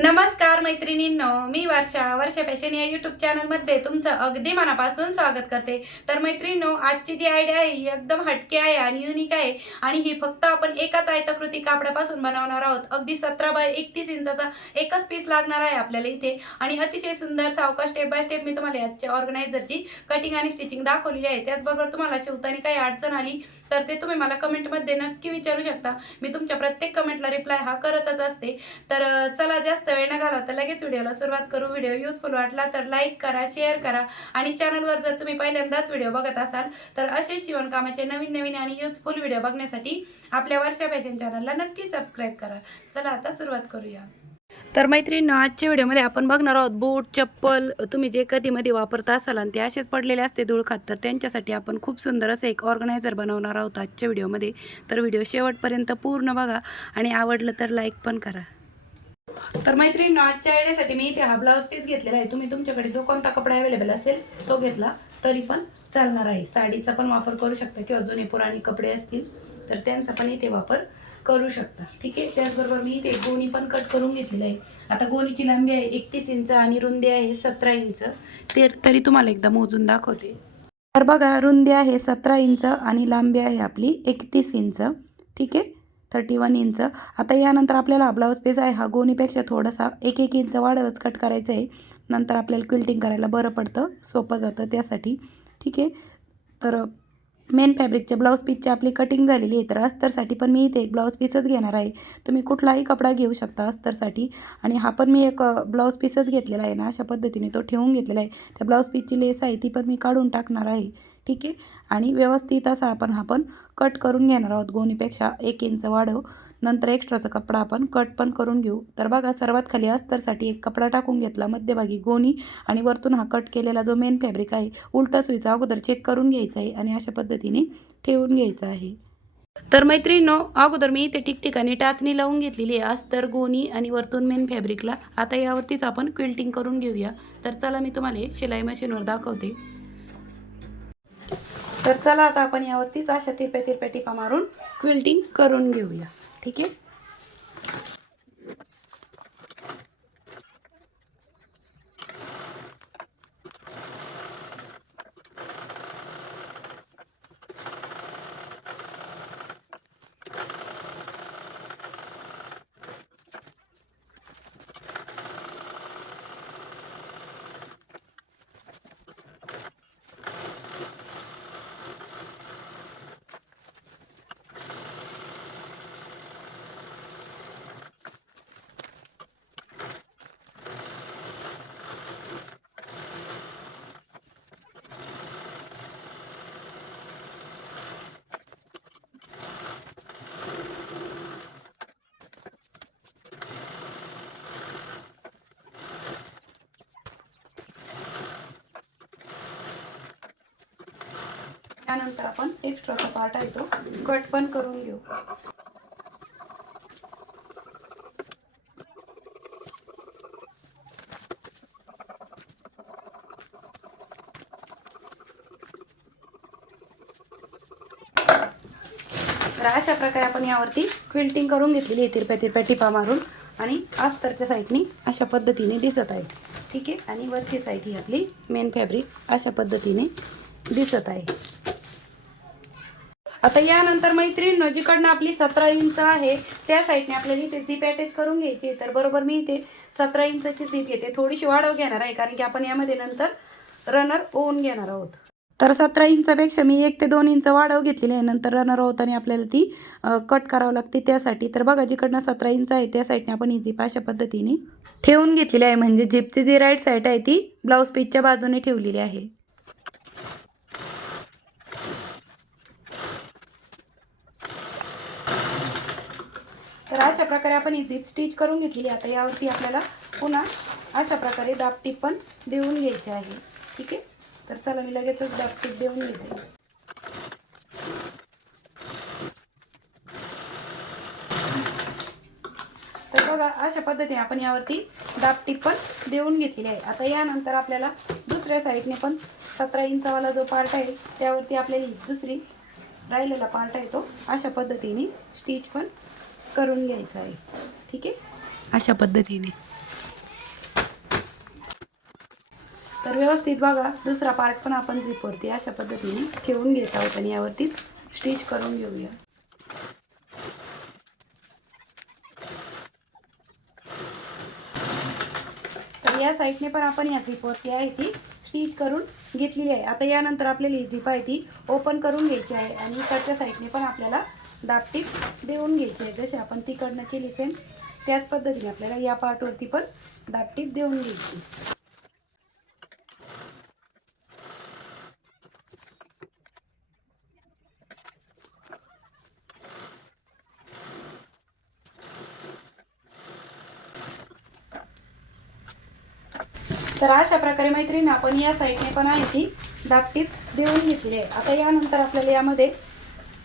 नमस्कार मैत्रिणींनो मी वर्षा. वर्षा फॅशन या युट्यूब चॅनलमध्ये तुमचं अगदी मनापासून स्वागत करते. तर मैत्रिणींनो आजची जी आयडिया आहे ही एकदम हटके आहे आणि युनिक आहे. आणि ही फक्त आपण एकाच आयताकृती कापडापासून बनवणार आहोत. अगदी सतरा बाय एकतीस इंचाचा एकच पीस लागणार आहे आपल्याला इथे. आणि अतिशय सुंदर सावकाश स्टेप बाय स्टेप मी तुम्हाला याच्या ऑर्गनायझरची कटिंग आणि स्टिचिंग दाखवलेली आहे. त्याचबरोबर तुम्हाला शिवताना काही अडचण आली तर ते तुम्ही मला कमेंटमध्ये नक्की विचारू शकता. मी तुमच्या प्रत्येक कमेंटला रिप्लाय हा करतच असते. तर चला जास्त वेळ न घालवता लगेच व्हिडिओला सुरुवात करू. व्हिडिओ युजफुल वाटला तर लाईक करा शेअर करा आणि चॅनलवर जर तुम्ही पहिल्यांदाच व्हिडिओ बघत असाल तर असे शिवणकामाचे नवीन नवीन आणि युजफुल व्हिडिओ बघण्यासाठी आपल्या वर्षा फॅशन चॅनलला नक्की सबस्क्राईब करा. चला आता सुरुवात करूया. तर मैत्रिणी आजच्या व्हिडिओमध्ये आपण बघणार आहोत बूट चप्पल तुम्ही जे कधीमध्ये वापरत वापरता असाल आणि ते असेच पडलेले असते धुळखात तर त्यांच्यासाठी आपण खूप सुंदर असं एक ऑर्गनायझर बनवणार आहोत आजच्या व्हिडिओमध्ये. तर व्हिडिओ शेवटपर्यंत पूर्ण बघा आणि आवडलं तर लाईक पण करा. तर मैत्रिणी आजच्या आयडियासाठी मी इथे हा ब्लाऊज पीस घेतलेला आहे. तुम्ही तुमच्याकडे जो कोणता कपडा अवेलेबल असेल तो घेतला. तरी पण चालणार आहे. साडीचा पण वापर करू शकता किंवा जुने पुराणे कपडे असतील तर त्यांचा पण इथे वापर करू शकता. ठीक आहे? त्याचबरोबर मी इथे गोणी पण कट करून घेतलेलं आहे. आता गोणीची लांबी आहे एकतीस इंच आणि रुंदी आहे सतरा इंच. ते तरी तुम्हाला एकदा मोजून दाखवते. तर बघा रुंदी आहे सतरा इंच आणि लांबी आहे आपली एकतीस इंच. ठीक आहे? थर्टी वन इंच आता यानंतर आपल्याला हा ब्लाऊज पीस आहे. हा गोणीपेक्षा थोडासा एक एक इंच वाढवच कट करायचं आहे. नंतर आपल्याला क्विल्टिंग करायला बरं पडतं. सोपं जातं त्यासाठी. ठीक आहे? तर मेन फॅब्रिकच्या ब्लाऊज पीसची आपली कटिंग झालेली आहे. तर अस्तरसाठी पण मी इथे एक ब्लाऊज पीसच घेणार आहे. तुम्ही कुठलाही कपडा घेऊ शकता अस्तरसाठी. आणि हा पण मी एक ब्लाऊज पीसच घेतलेला आहे ना. अशा पद्धतीने तो ठेवून घेतलेला आहे. त्या ब्लाऊज पीसची लेस आहे ती पण मी काढून टाकणार आहे. ठीक आहे? आणि व्यवस्थित असा आपण हा पण कट करून घेणार आहोत गोणीपेक्षा एक इंच वाढव. नंतर एक्स्ट्राचा कपडा आपण कट पण करून घेऊ. तर बघा सर्वात खाली अस्तरसाठी एक कपडा टाकून घेतला मध्यभागी गोणी आणि वरतून हा कट केलेला जो मेन फॅब्रिक आहे उलटा सुईचा अगोदर चेक करून घ्यायचा आहे आणि अशा पद्धतीने ठेवून घ्यायचा आहे. तर मैत्रिणीनो अगोदर मी इथे ठिकठिकाणी टाचणी लावून घेतलेली आहे अस्तर गोणी आणि वरतून मेन फॅब्रिकला आता यावरतीच आपण क्विल्टिंग करून घेऊया. तर चला मी तुम्हाला शिलाई मशीनवर दाखवते. तर चला आता आपण यावरतीच अशा तिरप्या तिरप्या टिपा मारून क्विल्टिंग करून घेऊया. ठीक आहे? त्यानंतर आपण एक्स्ट्राचा पार्ट आहे तो कट पण करून घेऊ. तर अशा प्रकारे आपण यावरती क्विल्टिंग करून घेतलेली आहे तिरप्या तिरप्या टिपा मारून. आणि अस्तरच्या साईडनी अशा पद्धतीने दिसत आहे. ठीक आहे? आणि वरची साईड ही आपली मेन फॅब्रिक अशा पद्धतीने दिसत आहे. आता यानंतर मैत्रीण जिकडनं आपली सतरा इंच आहे त्या साईडने आपल्याला इथे झीप अटॅच करून घ्यायची तर बरोबर मी इथे सतरा इंचची झीप घेते. थोडीशी वाढव घेणार आहे कारण की आपण यामध्ये नंतर रनर ओवून घेणार आहोत. तर सतरा इंचापेक्षा मी एक ते दोन इंच वाढव घेतलेली आहे. नंतर रनर आहोत आणि आपल्याला ती कट करावं लागते त्यासाठी. तर बघा जिकडनं सतरा इंच आहे त्या साईडने आपण ही जीप अशा पद्धतीने ठेवून घेतलेली आहे. म्हणजे जीपची जी राईट साईड आहे ती ब्लाऊज पीसच्या बाजूने ठेवलेली आहे. तर अशा प्रकारे आपण ही झिप स्टिच करून घेतलेली आता यावरती आपल्याला पुन्हा अशा प्रकारे दापटीप पण देऊन घ्यायची आहे. ठीक आहे? तर चला मी लगेचच दापटीप देऊन घेते. तर बघा अशा पद्धतीने आपण यावरती दापटीप पण देऊन घेतलेली आहे. आता यानंतर आपल्याला दुसऱ्या साईडने पण सतरा इंचावाला जो पार्ट आहे त्यावरती आपल्याला दुसरी राहिलेला पार्ट आहे तो अशा पद्धतीने स्टिच पण करून घ्यायचं आहे. ठीक आहे? अशा पद्धतीने. तर व्यवस्थित बघा दुसरा पार्ट पण आपण झिपवरती अशा पद्धतीने ठेवून घेत आहोत आणि यावरतीच स्टिच करून घेऊया. तर या साईडने पण आपण या झिपवरती आहे ती स्टिच करून घेतलेली आहे. आता यानंतर आपल्याला ही झिप आहे ती ओपन करून घ्यायची आहे आणि इकडच्या साईडने पण आपल्याला दापटीप देऊन घ्यायची आहे. जशी आपण तिकडनं केली सेम त्याच पद्धतीने आपल्याला या पार्टवरती पण दापटीप देऊन घ्यायची. तर अशा प्रकारे मैत्रिणी आपण या साईडने पण आहे ती दापटीप देऊन घेतली आहे. आता यानंतर आपल्याला यामध्ये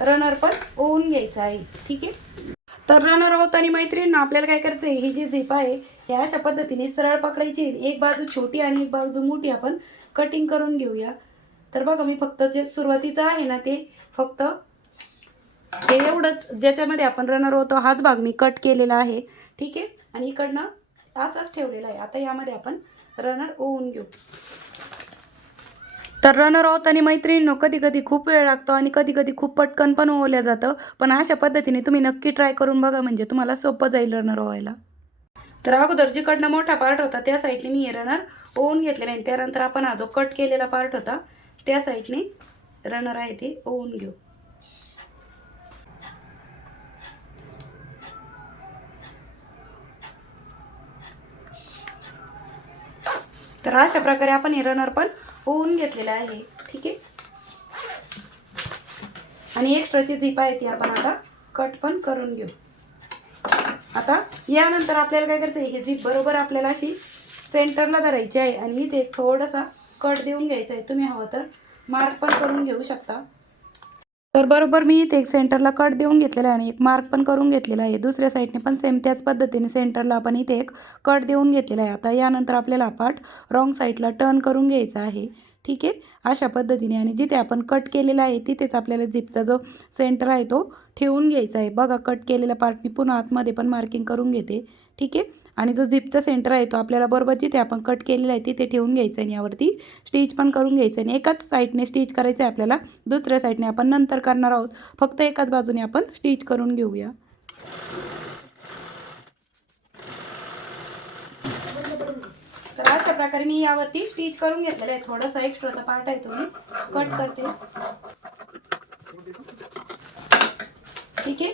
रनर पण ओवून घ्यायचं आहे. ठीक आहे? तर रनर होताना मैत्रिणींना आपल्याला काय करायचं आहे ही जी झेप आहे हे अशा पद्धतीने सरळ पकडायची. एक बाजू छोटी आणि एक बाजू मोठी आपण कटिंग करून घेऊया. तर बघा मी फक्त जे सुरुवातीचं आहे ना ते फक्त हे एवढंच. ज्याच्यामध्ये आपण रनर होतो हाच भाग मी कट केलेला आहे. ठीक आहे? आणि इकडनं असाच ठेवलेला आहे. आता यामध्ये आपण रनर ओवून घेऊ. तर रनर होताना मैत्रिणींनो कधी कधी खूप वेळ लागतो आणि कधी कधी खूप पटकन पण ओवल्या जातं. पण अशा पद्धतीने तुम्ही नक्की ट्राय करून बघा म्हणजे तुम्हाला सोपं जाईल रनर ओवायला तर अगोदर जिकडनं मोठा पार्ट होता त्या साईडने मी हे रनर ओवून घेतलेला आहे. त्यानंतर आपण हा जो कट केलेला पार्ट होता त्या साईडने रनर आहे ते ओवून घेऊ. तर अशा प्रकारे आपण हे रनर पण होऊन घेतलेलं आहे. ठीक आहे? आणि एक्स्ट्राची झीप आहे ती आपण आता कट पण करून घेऊ. आता यानंतर आपल्याला काय करायचं आहे? ही झीप बरोबर आपल्याला अशी सेंटरला धरायची आहे आणि इथे एक थोडासा कट देऊन घ्यायचा आहे. तुम्ही हवं तर मार्क पण करून घेऊ शकता. तर बरोबर मी इथे एक सेंटरला कट देऊन घेतलेला आहे आणि एक मार्क पण करून घेतलेला आहे. दुसऱ्या साईडने पण सेम त्याच पद्धतीने सेंटरला आपण इथे एक कट देऊन घेतलेला आहे. आता यानंतर आपल्याला पार्ट रॉंग साईडला टर्न करून घ्यायचा आहे. ठीक आहे? अशा पद्धतीने आणि जिथे आपण कट केलेला आहे तिथेच आपल्याला झिपचा जो सेंटर आहे तो ठेवून घ्यायचा आहे. बघा कट केलेला पार्ट मी पुन्हा आतमध्ये पण मार्किंग करून घेते. ठीक आहे? आणि जो झिपचा सेंटर आहे तो आपल्याला बरोबर जिथे आपण कट केलेला आहे तिथे ठेवून घ्यायचं आहे आणि यावरती स्टिच पण करून घ्यायचं आहे आणि एकाच साईडने स्टिच करायचं आहे आपल्याला दुसऱ्या साईडने आपण नंतर करणार आहोत. फक्त एकाच बाजूने आपण स्टिच करून घेऊया. तर अशा प्रकारे मी यावरती स्टिच करून घेतलेलं आहे. थोडासा एक्स्ट्राचा पार्ट आहे तो मी. कट करते. ठीक आहे?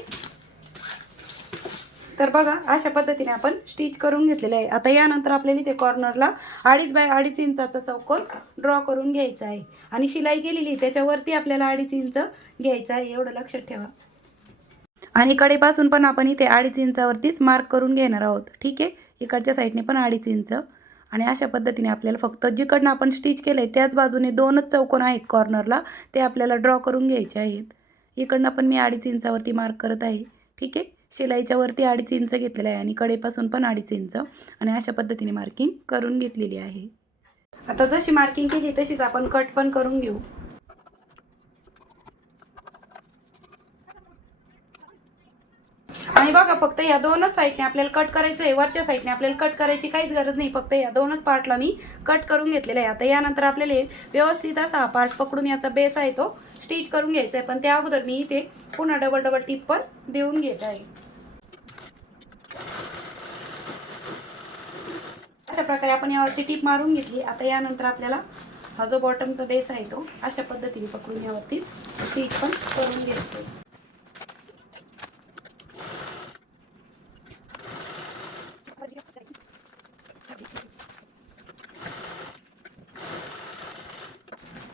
तर बघा अशा पद्धतीने आपण स्टिच करून घेतलेलं आहे. आता यानंतर आपल्याला इथे कॉर्नरला अडीच बाय अडीच इंचाचा चौकोन ड्रॉ करून घ्यायचा आहे. आणि शिलाई केलेली त्याच्यावरती आपल्याला अडीच इंच घ्यायचं आहे. एवढं लक्षात ठेवा. आणि कडेपासून पण आपण इथे अडीच इंचावरतीच मार्क करून घेणार आहोत. ठीक आहे? इकडच्या साईडने पण अडीच इंच. आणि अशा पद्धतीने आपल्याला फक्त जिकडनं आपण स्टिच केलं आहे त्याच बाजूने दोनच चौकोन आहेत कॉर्नरला ते आपल्याला ड्रॉ करून घ्यायचे आहेत. इकडनं पण मी अडीच इंचावरती मार्क करत आहे. ठीक आहे? शिलाईच्या वरती अडीच इंच घेतलेलं आहे आणि कडेपासून पण अडीच इंच. आणि अशा पद्धतीने मार्किंग करून घेतलेली आहे. आता जशी मार्किंग केली तशीच आपण कट पण करून घेऊ. आणि बघा फक्त या दोनच साईडने आपल्याला कट करायचं आहे. वरच्या साईडने आपल्याला कट करायची काहीच गरज नाही. फक्त या दोनच पार्टला मी कट करून घेतलेला आहे. आता यानंतर आपल्याला व्यवस्थित असा हा पार्ट पकडून याचा बेस आहे तो. स्टिच करून घ्यायचं आहे पण त्या अगोदर मी इथे पुन्हा डबल डबल टिप पण देऊन घेत आहे. अशा प्रकारे आपण यावरती टीप मारून घेतली. आता यानंतर आपल्याला हा जो बॉटमचा बेस आहे तो अशा पद्धतीने पकडून यावरतीच स्टिच पण करून घ्यायचं आहे.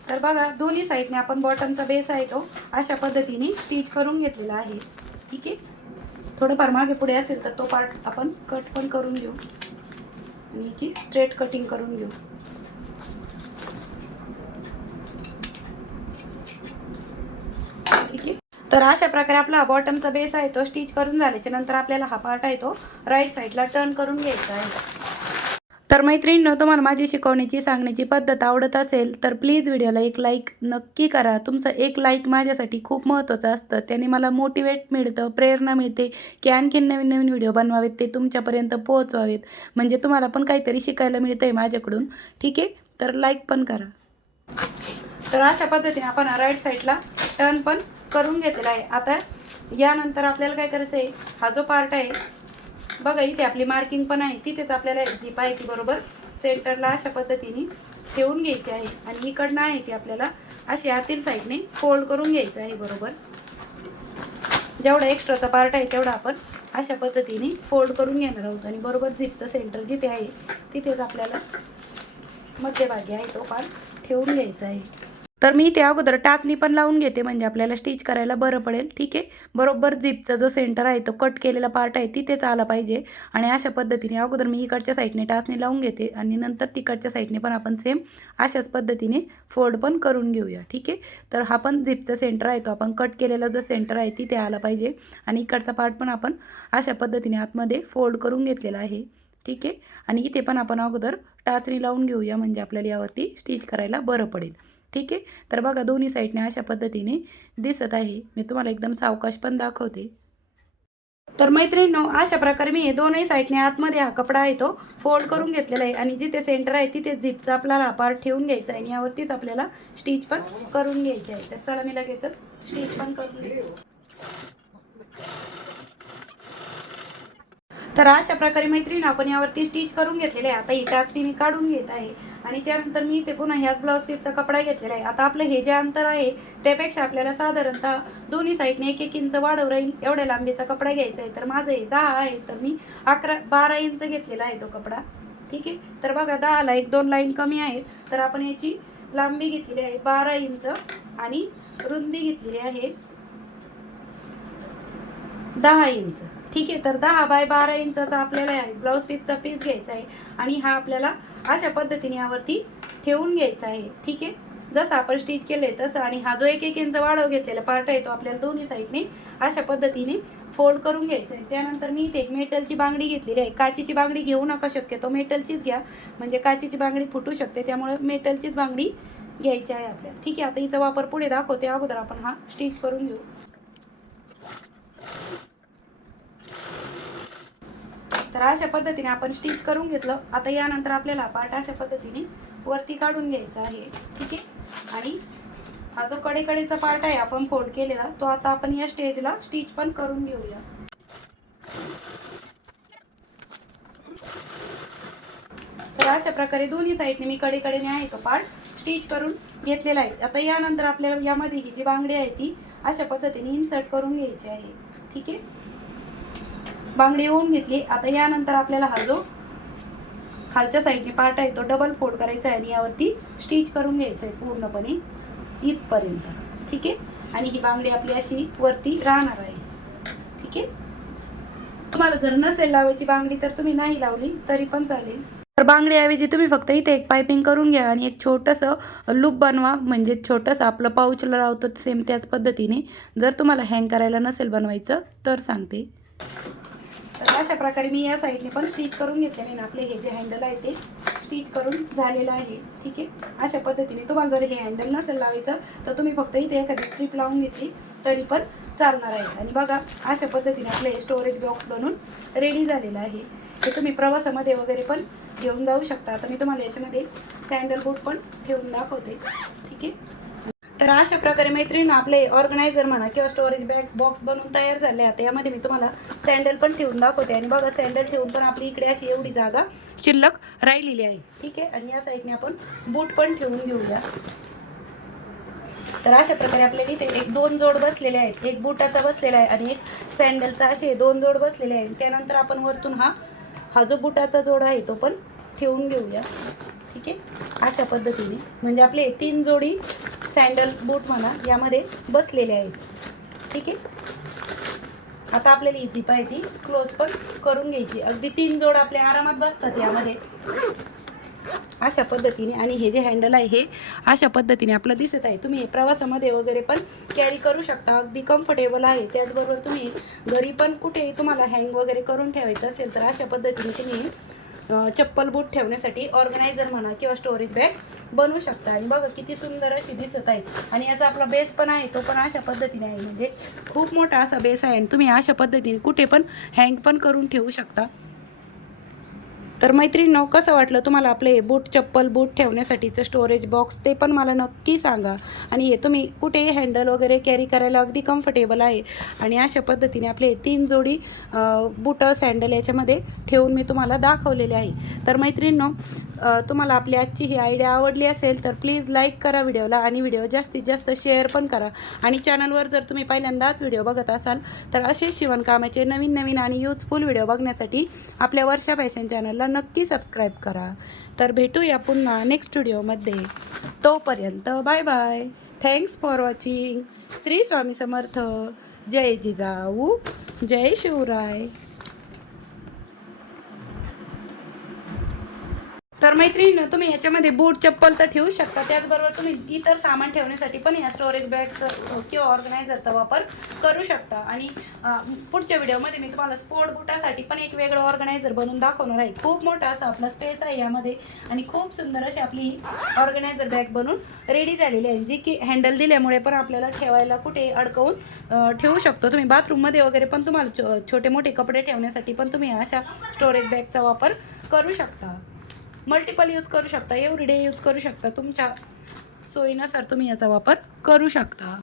तर बघा दोन्ही साईडने आपण बॉटमचा बेस आहे तो. अशा पद्धतीने स्टिच करून घेतलेला आहे. ठीक आहे? थोडंफार मागे पुढे असेल तर तो पार्ट आपण कट पण करून घेऊ. आणि याची स्ट्रेट कटिंग करून घेऊ. ठीक आहे? तर अशा प्रकारे आपला बॉटमचा बेस आहे तो स्टिच करून झाल्याच्यानंतर आपल्याला हा पार्ट आहे तो राईट साईडला टर्न करून घ्यायचा आहे. तर मैत्रिणींनो तुम्हाला माझी शिकवण्याची सांगण्याची पद्धत आवडत असेल तर प्लीज व्हिडिओला एक लाईक नक्की करा. तुमचं एक लाईक माझ्यासाठी खूप महत्त्वाचं असतं. त्याने मला मोटिवेट मिळतं प्रेरणा मिळते की आणखीन नवीन नवीन व्हिडिओ बनवावेत ते तुमच्यापर्यंत पोहोचवावेत. म्हणजे तुम्हाला पण काहीतरी शिकायला मिळतं आहे माझ्याकडून. ठीक आहे? तर लाईक पण करा. तर अशा पद्धतीने आपण राईट साईडला टर्न पण करून घेतलेला आहे. आता यानंतर आपल्याला काय करायचं आहे हा जो पार्ट आहे बघा इथे आपली मार्किंग पण आहे. तिथेच आपल्याला झिप आहे ती बरोबर सेंटरला अशा पद्धतीने ठेवून घ्यायची आहे. आणि इकडनं आहे ती आपल्याला अशी आतील साईडने फोल्ड करून घ्यायचं आहे बरोबर. जेवढा एक्स्ट्राचा पार्ट आहे तेवढा आपण अशा पद्धतीने फोल्ड करून घेणार आहोत. आणि बरोबर झिपचं सेंटर जिथे आहे तिथेच आपल्याला मध्यभागी आहे तो पार्ट ठेवून घ्यायचा आहे. तर मी ते अगोदर टाचणी पण लावून घेते म्हणजे आपल्याला स्टिच करायला बरं पडेल. ठीक आहे? बरोबर झिपचा जो सेंटर आहे तो कट केलेला पार्ट आहे तिथेच आला पाहिजे. आणि अशा पद्धतीने अगोदर मी इकडच्या साईडने टाचणी लावून घेते आणि नंतर तिकडच्या साईडने पण आपण सेम अशाच पद्धतीने फोल्ड पण करून घेऊया. ठीक आहे? तर हा पण झिपचा सेंटर आहे तो आपण कट केलेला जो सेंटर आहे तिथे आला पाहिजे. आणि इकडचा पार्ट पण आपण अशा पद्धतीने आतमध्ये फोल्ड करून घेतलेला आहे. ठीक आहे? आणि इथे पण आपण अगोदर टाचणी लावून घेऊया म्हणजे आपल्याला यावरती स्टिच करायला बरं पडेल. ठीक आहे? तर बघा दोन्ही साईडने अशा पद्धतीने दिसत आहे. मी तुम्हाला एकदम सावकाश पण दाखवते. तर मैत्रिणींनो अशा प्रकारे मी हे दोनही साईडने आतमध्ये हा कपडा आहे तो फोल्ड करून घेतलेला आहे आणि जिथे सेंटर आहे तिथे झिपचा आपल्याला हा पार्ट ठेवून घ्यायचा आहे आणि यावरतीच आपल्याला स्टिच पण करून घ्यायचं आहे. तर चला मी लगेचच स्टिच पण करून घेते. तर अशा प्रकारे मैत्रीण आपण यावरती स्टिच करून घेतलेले आहे. आता ही टाचणी मी काढून घेत आहे. आणि त्यानंतर मी ते पुन्हा ह्याच ब्लाऊज पीसचा कपडा घेतलेला आहे. आता आपलं हे जे अंतर आहे त्यापेक्षा आपल्याला साधारणतः दोन्ही साईडने एक एक इंच वाढव राहील एवढ्या लांबीचा कपडा घ्यायचा आहे. तर माझं हे दहा आहे तर मी अकरा बारा इंच घेतलेला आहे तो कपडा. ठीक आहे? तर बघा दहाला एक दोन लाईन कमी आहेत. तर आपण याची लांबी घेतलेली आहे बारा इंच आणि रुंदी घेतलेली आहे दहा इंच ठीक आहे तर दहा बाय बारा इंचाचा आपल्याला ब्लाऊज पीसचा पीस घ्यायचा आहे आणि हा आपल्याला अशा पद्धतीने यावरती ठेवून घ्यायचा आहे. ठीक आहे? जसं आपण स्टिच केले तसं आणि हा जो एक एक इंच वाढव घेतलेला पार्ट आहे तो आपल्याला दोन्ही साईडने अशा पद्धतीने फोल्ड करून घ्यायचा आहे. त्यानंतर मी इथे एक मेटलची बांगडी घेतलेली आहे. काचीची बांगडी घेऊ नका शक्यतो मेटलचीच घ्या. म्हणजे काचीची बांगडी फुटू शकते त्यामुळे मेटलचीच बांगडी घ्यायची आहे आपल्याला. ठीक आहे आता हिचा वापर पुढे दाखवते. अगोदर आपण हा स्टिच करून घेऊ. तर अशा पद्धतीने आपण स्टिच करून घेतलं. आता यानंतर आपल्याला पार्ट अशा पद्धतीने वरती काढून घ्यायचा आहे. ठीक आहे? आणि हा जो कडेकडेचा पार्ट आहे आपण फोल्ड केलेला तो आता आपण या स्टेजला स्टिच पण करून घेऊया. तर अशा प्रकारे दोन्ही साईडने मी कडेकडेने आहे तो पार्ट स्टिच करून घेतलेला आहे. आता यानंतर आपल्याला यामध्ये ही जी बांगडी आहे ती अशा पद्धतीने इन्सर्ट करून घ्यायची आहे. ठीक आहे? बांगडी होऊन घेतली. आता यानंतर आपल्याला हा जो खालच्या साईडने पार्ट आहे तो डबल फोल्ड करायचा आहे आणि यावरती स्टिच करून घ्यायचं आहे पूर्णपणे इथपर्यंत. ठीक आहे? आणि ही बांगडी आपली अशी वरती राहणार आहे. ठीक आहे? तुम्हाला जर नसेल लावायची बांगडी तर तुम्ही नाही लावली तरी पण चालेल. तर बांगडीऐवजी तुम्ही फक्त इथे एक पायपिंग करून घ्या आणि एक छोटंसं लूप बनवा. म्हणजे छोटंसं आपलं पाऊचला लावतो सेम त्याच पद्धतीने. जर तुम्हाला हँग करायला नसेल बनवायचं तर सांगते. तर अशा प्रकारे मी या साईडने पण स्टिच करून घेतलेले ना आपले हे जे हँडल आहे ते स्टिच करून झालेलं आहे. ठीक आहे? अशा पद्धतीने तुम्हाला जर हे हँडल नसेल लावायचं तर तुम्ही फक्त इथे एखादी स्ट्रीप लावून घेतली तरी पण चालणार आहे. आणि बघा अशा पद्धतीने आपलं हे स्टोरेज बॉक्स बनून रेडी झालेलं आहे. हे तुम्ही प्रवासामध्ये वगैरे पण घेऊन जाऊ शकता. आता मी तुम्हाला याच्यामध्ये सँडल बूट पण ठेवून दाखवते. ठीक आहे? तर अशा प्रकारे मैत्रिणी आपले ऑर्गनायझर म्हणा किंवा स्टोरेज बॅग बॉक्स बनवून तयार झाले आता यामध्ये मी तुम्हाला सँडल पण ठेवून दाखवते. आणि बघा सँडल ठेवून पण आपली इकडे अशी एवढी जागा शिल्लक राहिलेली आहे. ठीक आहे? आणि या साईडने आपण बूट पण ठेवून घेऊया. तर अशा प्रकारे आपल्याला इथे एक दोन जोड बसलेले आहेत. एक बुटाचा बसलेला आहे आणि एक सँडलचा असे दोन जोड बसलेले आहेत. त्यानंतर आपण वरतून हा हा जो बुटाचा जोड आहे तो पण ठेवून घेऊया. ठीक आहे? अशा पद्धतीने. म्हणजे आपले तीन जोडी सँडल बूट म्हणा यामध्ये बसलेले आहेत. ठीक आहे? आता आपल्याला ही झिप आहे ती क्लोज पण करून घ्यायची. अगदी तीन जोड आपले आरामात बसतात यामध्ये. अशा पद्धतीने. आणि हे जे हँडल आहे हे अशा पद्धतीने आपलं दिसत आहे. तुम्ही हे प्रवासामध्ये वगैरे पण कॅरी करू शकता. अगदी कम्फर्टेबल आहे. त्याचबरोबर तुम्ही घरी पण कुठे तुम्हाला हँग वगैरे करून ठेवायचं असेल तर अशा पद्धतीने तुम्ही चप्पल बूट ठेवण्यासाठी ऑर्गनायझर म्हणा किंवा स्टोरेज बॅग बनवू शकता. आणि बघा किती सुंदर अशी दिसत आहे. आणि याचा आपला बेस पण आहे तो पण अशा पद्धतीने आहे. म्हणजे खूप मोठा असा बेस आहे आणि तुम्ही अशा पद्धतीने कुठे पण हँग पण करून ठेवू शकता. तर मैत्रिणींनो कसं वाटलं तुम्हाला आपले बूट चप्पल बूट ठेवण्यासाठीचं स्टोरेज बॉक्स ते पण मला नक्की सांगा. आणि हे तुम्ही कुठेही हँडल वगैरे कॅरी करायला अगदी कम्फर्टेबल आहे. आणि अशा पद्धतीने आपले तीन जोडी बूट बुटं सँडल याच्यामध्ये ठेवून मी तुम्हाला दाखवलेले आहे. तर मैत्रिणींनो तुम्हाला आपली आजची ही आयडिया आवडली असेल तर प्लीज लाईक करा व्हिडिओला आणि व्हिडिओ जास्तीत जास्त शेअर पण करा. आणि चॅनलवर जर तुम्ही पहिल्यांदाच व्हिडिओ बघत असाल तर असेच शिवणकामाचे नवीन नवीन आणि यूजफुल व्हिडिओ बघण्यासाठी आपल्या वर्षा फॅशन चॅनलला नक्की सबस्क्राईब करा. तर भेटूया पुन्हा नेक्स्ट व्हिडिओमध्ये तोपर्यंत bye bye. Thanks for watching Shri Swami Samarth. जय जिजाऊ. जय शिवराय. तर मैत्रिणी तुम्ही याच्यामध्ये बूट चप्पल तर ठेवू शकता. त्याचबरोबर तुम्ही इतर सामान ठेवण्यासाठी पण या स्टोरेज बॅगचा किंवा ऑर्गनायझरचा वापर करू शकता. आणि पुढच्या व्हिडिओमध्ये मी तुम्हाला स्पोर्ट बुटासाठी पण एक वेगळं ऑर्गनायझर बनवून दाखवणार आहे. खूप मोठा असा आपला स्पेस आहे यामध्ये. आणि खूप सुंदर अशी आपली ऑर्गनायझर बॅग बनून रेडी झालेली आहे. जी की हँडल दिल्यामुळे पण आपल्याला ठेवायला कुठे अडकवून ठेवू शकतो. तुम्ही बाथरूममध्ये वगैरे पण तुम्हाला छो छोटे मोठे कपडे ठेवण्यासाठी पण तुम्ही अशा स्टोरेज बॅगचा वापर करू शकता. मल्टिपल यूज करू शकता एव्हरी डे यूज करू शकता. तुमच्या सोयीनुसार तुम्ही याचा वापर करू शकता.